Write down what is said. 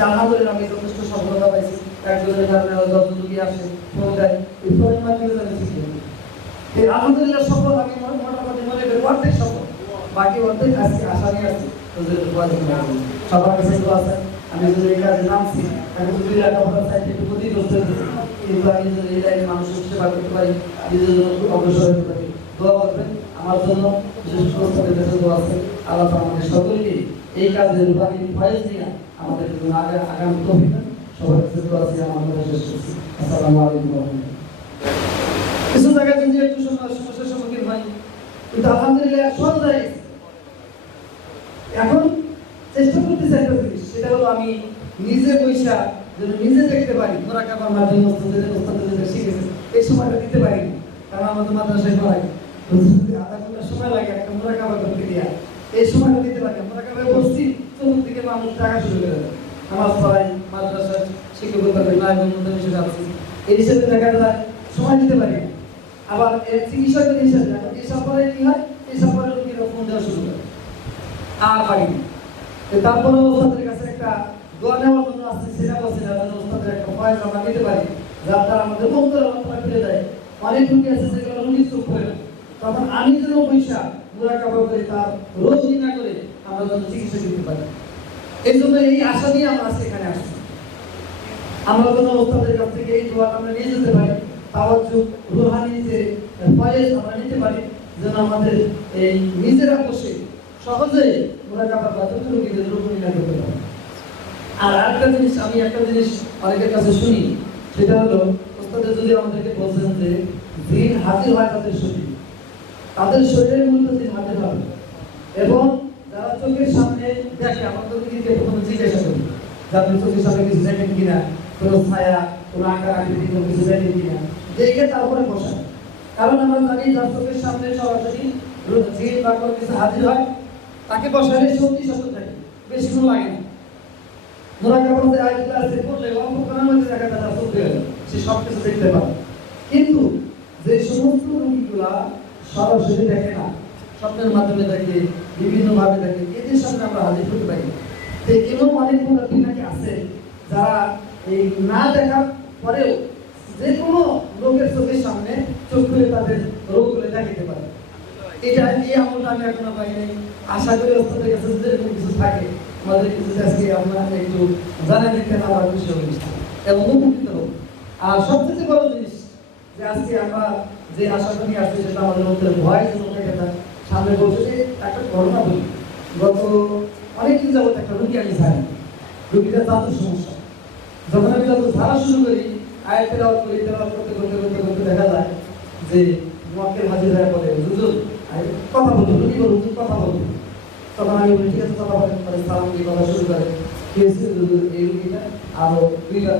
আলহামদুলিল্লাহ আমি যথেষ্ট সফলতা পাইছি একজনের কারণে যত আসে ফোন এই ফোনের মাধ্যমে তারা শিখে এই আলহামদুলিল্লাহ সফল, আমি মোটামুটি করি অর্ধেক সফল। বাকি অর্ধেক আজকে আশা নিয়ে আসছি। হুজুরের দোয়া দিতে পারব। সবার কাছে দোয়া আছে আমি যদি এই কাজে নামছি এখন দুই লাখ টাকা চাইতে একটু ক্ষতিগ্রস্ত কিন্তু আমি যদি এই করতে পারি নিজের জন্য অগ্রসর হতে পারি আমার জন্য বিশেষ আল্লাহ আমাদের সকলকে এই কাজের রূপালী ফয়েজ দিয়ে আমাদের আগে আগামী দেন। সবার দোয়া আছে আমার আসসালামু আলাইকুম কিছু যদি একটু সেটা হলো আমি নিজে পয়সা নিজে পারি সময়টা দিতে পারি আমাদের আধা ঘণ্টা সময় লাগে, একটা মোরা কাবার করতে এই সময়টা দিতে পারি না। মোরা কাবায় বসছি চতুর্দিকে মানুষ টাকা শুরু করে দেয়। আমার পড়াই মাদ্রাসায় শিক্ষকতা করি নাই হিসেবে আছি এই হিসেবে দেখা যায়, সময় দিতে পারি। আবার এর চিকিৎসা যদি হিসেবে এসব পরে কি হয়? এসব পরে লোকেরা ফোন দেওয়া শুরু করে। আর পারি তারপরে ওস্তাদের কাছে একটা দোয়া নেওয়ার জন্য আসছে বলছে না, যেন ওস্তাদের একটা ফয়েজ আমরা নিতে পারি, যার দ্বারা আমাদের মন্ত্র আল্লাহ ফিরে দেয়। অনেক রুগী আছে যেগুলো রুগী চোখ করে তখন আমি যেন পয়সা মুরা কাপড় করে তার রোগ না করে আমরা যেন চিকিৎসা দিতে পারি। এই জন্য এই আশা নিয়ে আমরা আজকে এখানে আসছি। আমরা কোনো ওস্তাদের কাছ থেকে এই দোয়া আমরা নিয়ে যেতে পারি, তাওয়াজ্জুদ, রুহানি যে ফয়েজ আমরা নিতে পারি, যেন আমাদের এই নিজেরা বসে সহজে মুরাকাবার মাধ্যমে রোগীদের রোগ নির্ণয় করতে পারি। আর আরেকটা জিনিস, আমি একটা জিনিস অনেকের কাছে শুনি, সেটা হলো ওস্তাদের যদি আমাদেরকে বলছেন যে দিন হাজির হয় তাদের শরীর। তাদের শরীরের দিন হাজির হবে এবং যারা চোখের সামনে দেখে আমাদের রোগীকে প্রথমে জিজ্ঞাসা করি, যে আপনি চোখের সামনে কিছু দেখেন কিনা? কোনো ছায়া, কোনো আকার আকৃতি কোনো কিছু দেখেন কিনা? দেখে তারপরে বসা কারণ আমরা জানি যার চোখের সামনে সরাসরি জিন বা কোনো কিছু হাজির হয়, তাকে বসালে সত্যি সত্য থাকে বেশিক্ষণ লাগে না। যে তার সে সব কিছু দেখতে পারে কিন্তু যে সমস্ত রোগীগুলা সরাসরি দেখে না, স্বপ্নের মাধ্যমে দেখে বিভিন্ন ভাবে দেখে, এদের সামনে আমরা হাজির করতে পারি। তো এমন অনেক নাকি আছে যারা এই না দেখার পরেও যে কোনো লোকের চোখের সামনে চোখ খুলে তাদের রোগগুলো দেখাতে পারে। এটা এই আমলটা আমি এখনও পাই নাই আশা করি ওস্তাদের কাছে যদি এরকম কিছু থাকে, আমাদের কিছু আজকে আমরা একটু জানা দিতে আমার খুশি হবে এবং উপকৃত হব। আর সবচেয়ে বড় জিনিস যে আজকে আমরা যে আশাটা নিয়ে আসছি, সেটা আমাদের মধ্যে ভয় যায় সামনে বলছে যে, একটা ঘটনা বলি গত অনেকদিন যাবত একটা রুগী আমি জানি। রুগীটা দাঁতের সমস্যা। যখন আমি যত ধারা শুরু করি আয় তেলাওয়াত করি, তেলাওয়াত করতে করতে করতে করতে দেখা যায় যে মক্কেল হাজির হয়ে বলে হুজুর কথা বলতো রুগী বলুন কথা বলতো তখন আমি বলি, ঠিক আছে, কথা বলেন। সালাম দিয়ে কথা শুরু করে। এই রুগীটা আরও দুইটা